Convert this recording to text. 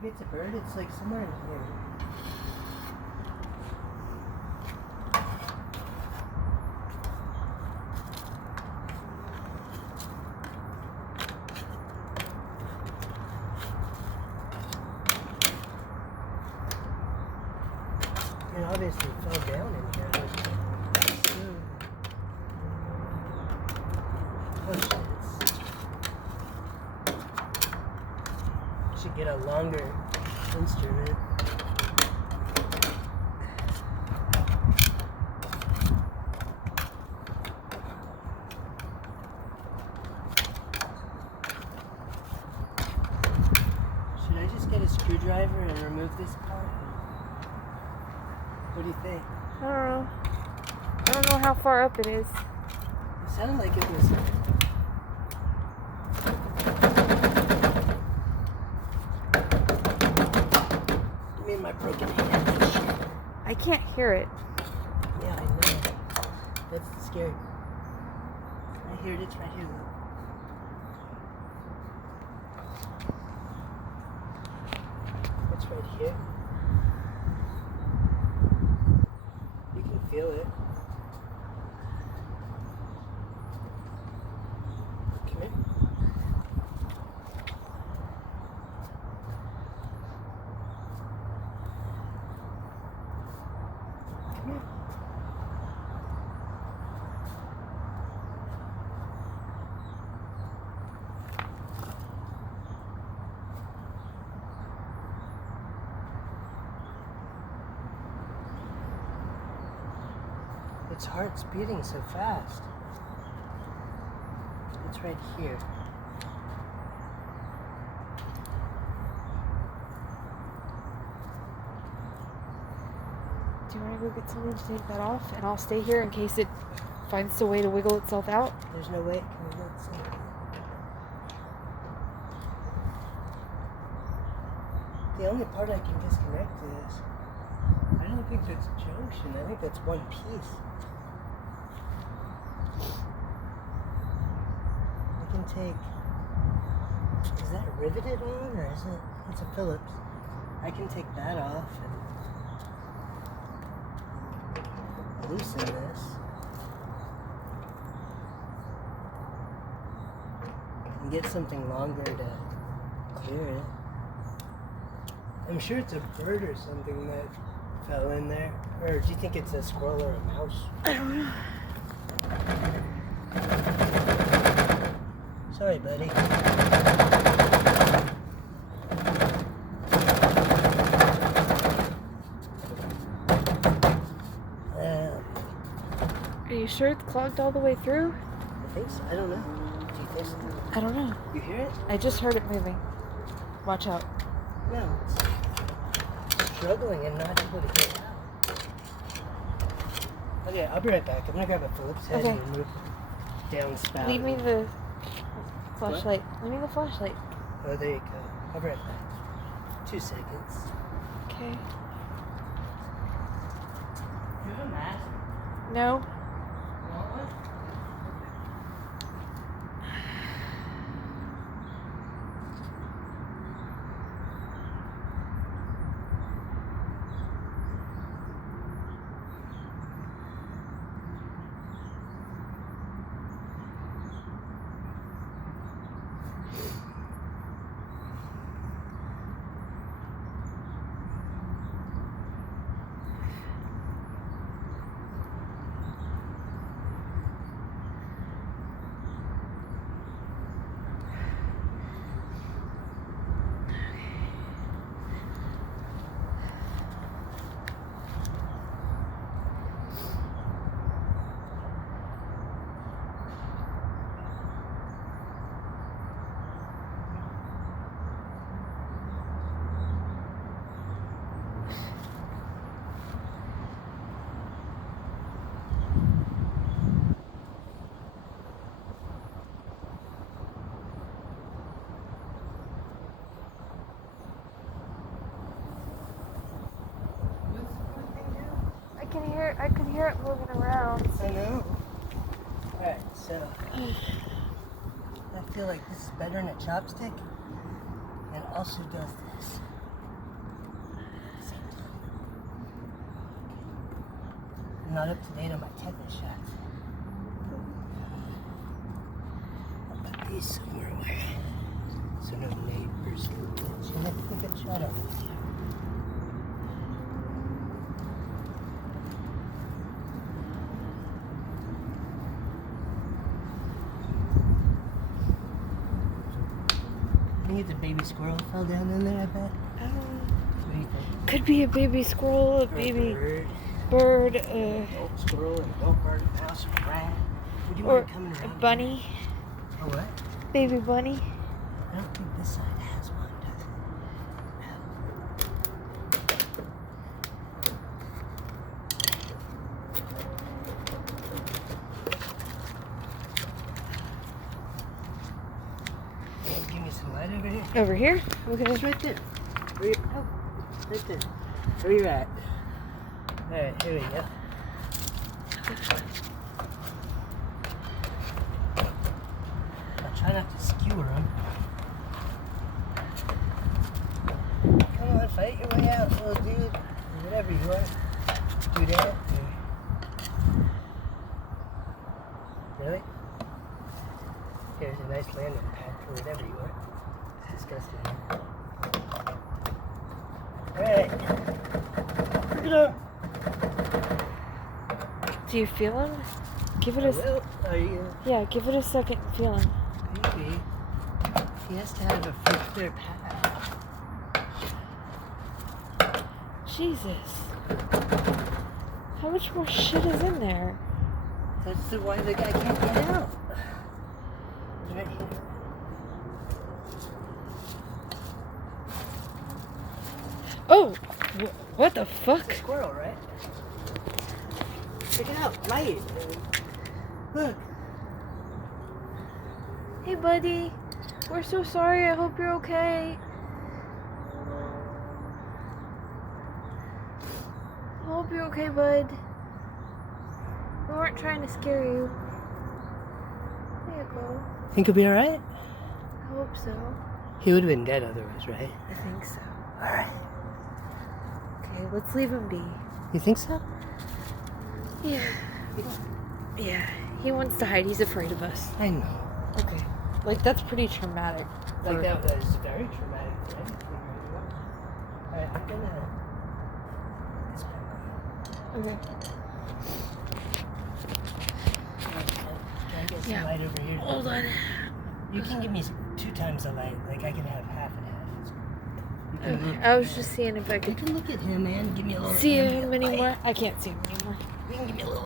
Maybe it's a bird. It's like somewhere in here. It obviously fell down in here. Oh shit. Should get a longer instrument. Should I just get a screwdriver and remove this part? What do you think? I don't know. I don't know how far up it is. It sounded like it was. You mean my broken hand? I can't hear it. Yeah, I know. That's scary. I hear it. It's right here. Look. It's right here. You can feel it. Come here. Come here. Its heart's beating so fast. It's right here. Do you want to go get something to take that off? And I'll stay here in case it finds a way to wiggle itself out. There's no way it can wiggle itself. The only part I can disconnect is, I don't think that's a junction. I think that's one piece. I can take, is that riveted on or is it, it's a Phillips. I can take that off and loosen this. And get something longer to clear it. I'm sure it's a bird or something that fell in there. Or do you think it's a squirrel or a mouse? I don't know. Sorry, buddy. Are you sure it's clogged all the way through? I think so. I don't know. Do you think so? I don't know. You hear it? I just heard it moving. Watch out. No, it's struggling and not able to get out. Okay, I'll be right back. I'm gonna grab a Phillips head Okay. and move down spout. Leave me the flashlight. Leave me the flashlight. Oh, there you go. I'll be right back. 2 seconds. Okay. You have a mask? No. Want one? I can hear it moving around. I know. Alright, so I feel like this is better than a chopstick and also does this. not up to date on my tetanus shots. I'll put these somewhere where so no neighbors can get a shot of it. I think it's a baby squirrel fell down in there, I bet. What do you think? Could be a baby squirrel, a baby bird, Adult squirrel, an adult bird, a mouse, or a rat. Would you or mind coming a around bunny, here? A what? baby bunny. I don't think this side has one, does it? Give me some light over here. Over here? It's Okay. right there. Where you, oh, right there. Where you at? Alright, here we go. I'll try not to skewer them. Come on, fight your way out, little dude. Or whatever you are. Do that. Really? Here's a nice landing pad for whatever you are. Disgusting. Alright. Pick it up. Do you feel him? Give it a Well, are you? yeah. Give it a second. And feel him. Maybe. He has to have a clear path. Jesus. How much more shit is in there? That's why the guy can't get out. Right here. Oh, what the fuck? Squirrel, right? Check it out. Light. Look. Hey, buddy. We're so sorry. I hope you're okay. I hope you're okay, bud. We weren't trying to scare you. There you go. Think he'll be alright? I hope so. He would have been dead otherwise, right? I think so. Alright. Okay, let's leave him be. You think so? Yeah. Yeah. He wants to hide. He's afraid of us. I know. Okay. Like, that's pretty traumatic. Like, that was very traumatic for him. Alright, I'm gonna... Okay. Can I get some Yeah. light over here? Hold on. You can give me 2 times the light. Like, I can have half and half. You can look I was at- just seeing if I You could can look at him, man. Give me a little... see ambient him light. anymore. I can't see him anymore. You can give me a little